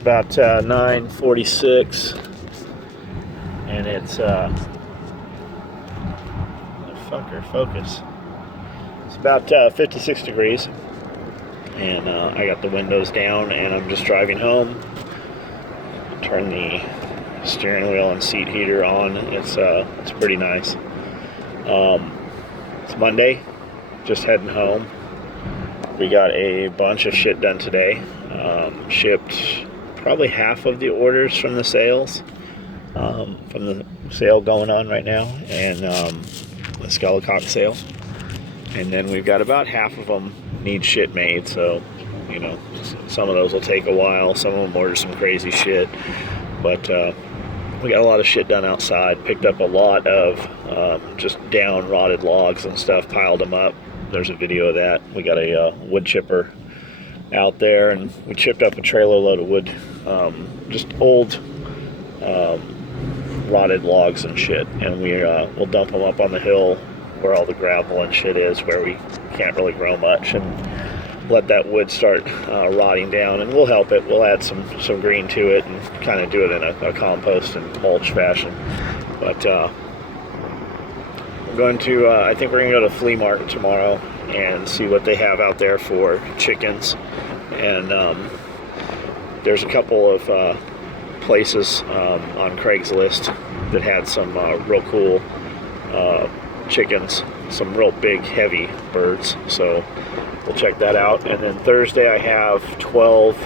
About 9:46, and it's fucker focus. It's about 56 degrees, and I got the windows down, and I'm just driving home. Turn the steering wheel and seat heater on. It's pretty nice. It's Monday, just heading home. We got a bunch of shit done today. Shipped probably half of the orders from the sales, from the sale going on right now, and the Skellicock sale. And then we've got about half of them need shit made, so, some of those will take a while. Some of them order some crazy shit. But we got a lot of shit done outside. Picked up a lot of just down rotted logs and stuff, piled them up. There's a video of that. We got a wood chipper out there, and we chipped up a trailer load of wood, just old rotted logs and shit, and we'll dump them up on the hill where all the gravel and shit is, where we can't really grow much, and let that wood start rotting down, and we'll help it. We'll add some green to it and kind of do it in a compost and mulch fashion. But I think we're going to go to Flea Market tomorrow and see what they have out there for chickens. And there's a couple of places on Craigslist that had some real cool chickens, some real big, heavy birds. So we'll check that out. And then Thursday I have 12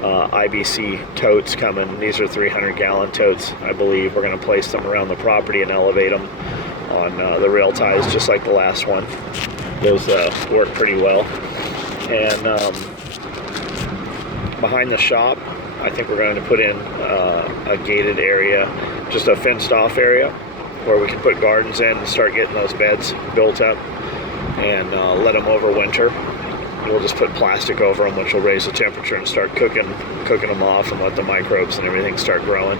IBC totes coming. These are 300-gallon totes, I believe. We're going to place them around the property and elevate them on the rail ties, just like the last one. Those work pretty well. And behind the shop, I think we're going to put in a gated area, just a fenced-off area, where we can put gardens in and start getting those beds built up and let them overwinter. We'll just put plastic over them, which will raise the temperature and start cooking them off, and let the microbes and everything start growing.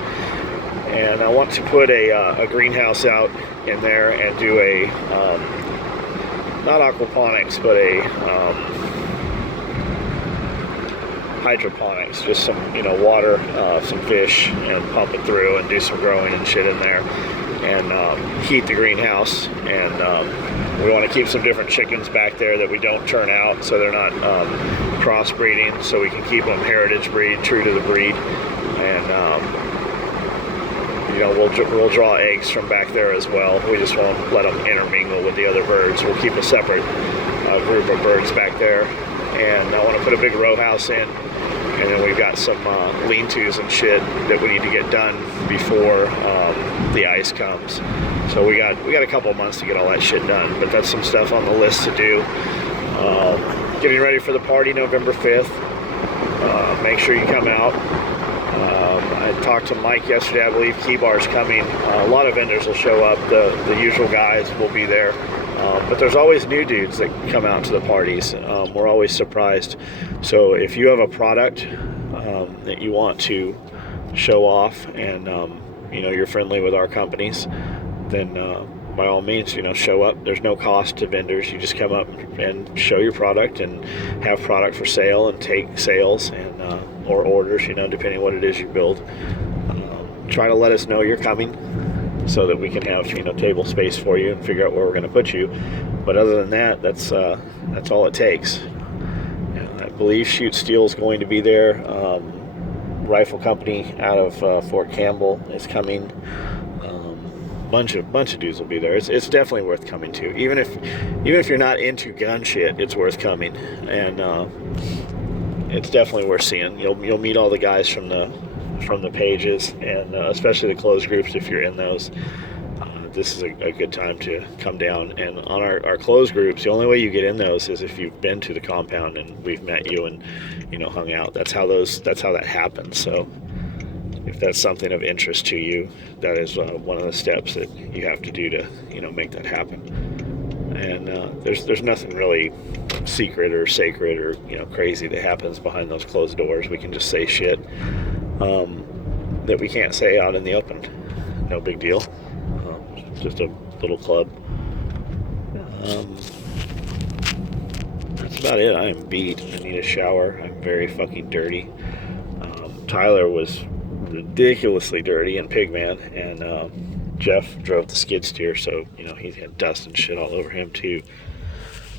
And I want to put a greenhouse out in there and do a, not aquaponics, but a hydroponics, just some, water, some fish, and pump it through and do some growing and shit in there, and heat the greenhouse. And we want to keep some different chickens back there that we don't turn out, so they're not crossbreeding, so we can keep them heritage breed, true to the breed. And we'll draw eggs from back there as well. We just won't let them intermingle with the other birds. We'll keep a separate group of birds back there. And I want to put a big row house in. And then we've got some lean-tos and shit that we need to get done before the ice comes. So we got a couple of months to get all that shit done. But that's some stuff on the list to do. Getting ready for the party November 5th. Make sure you come out. I talked to Mike yesterday. I believe Key Bar's coming. A lot of vendors will show up. The usual guys will be there. But there's always new dudes that come out to the parties. We're always surprised. So if you have a product that you want to show off, and you're friendly with our companies, then by all means, show up. There's no cost to vendors. You just come up and show your product and have product for sale and take sales and or orders, depending what it is you build. Try to let us know you're coming so that we can have table space for you and figure out where we're going to put you. But other than that, that's all it takes. And I believe Shoot Steel is going to be there. Rifle Company out of Fort Campbell is coming. Bunch of dudes will be there. It's definitely worth coming to. Even if you're not into gun shit, it's worth coming. And it's definitely worth seeing. You'll meet all the guys from the pages, and especially the closed groups if you're in those. This is a good time to come down. And on our closed groups, the only way you get in those is if you've been to the compound and we've met you and hung out. That's how that happens. So if that's something of interest to you, that is one of the steps that you have to do to make that happen. And there's nothing really secret or sacred or crazy that happens behind those closed doors. We can just say shit that we can't say out in the open. No big deal. Just a little club. That's about it. I am beat. I need a shower. I'm very fucking dirty. Tyler was ridiculously dirty in Pigman, and Jeff drove the skid steer, so he had dust and shit all over him too.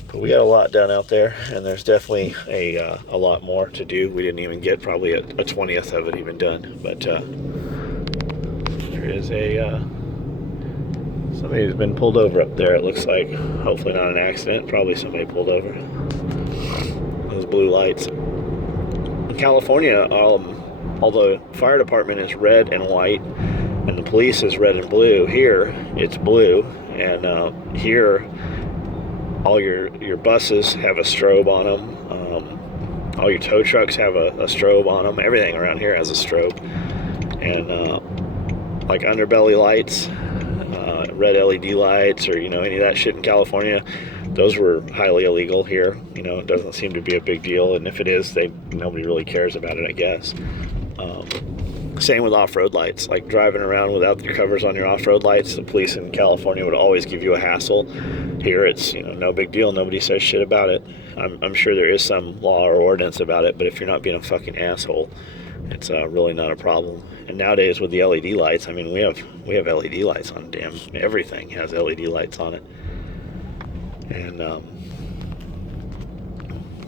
But we got a lot done out there, and there's definitely a lot more to do. We didn't even get probably a 20th of it even done, but there is somebody who's been pulled over up there. It looks like, hopefully not an accident. Probably somebody pulled over. Those blue lights. In California, although fire department is red and white, and the police is red and blue, here it's blue, and here all your buses have a strobe on them. All your tow trucks have a strobe on them. Everything around here has a strobe. And like underbelly lights, red LED lights, or any of that shit in California, those were highly illegal here. It doesn't seem to be a big deal, and if it is, nobody really cares about it, I guess. Same with off-road lights, like driving around without your covers on your off-road lights. The police in California would always give you a hassle. Here it's no big deal. Nobody says shit about it. I'm sure there is some law or ordinance about it, but if you're not being a fucking asshole, it's really not a problem. And nowadays with the LED lights, I mean, we have LED lights on damn everything has LED lights on it. And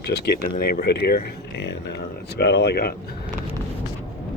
just getting in the neighborhood here, and that's about all I got.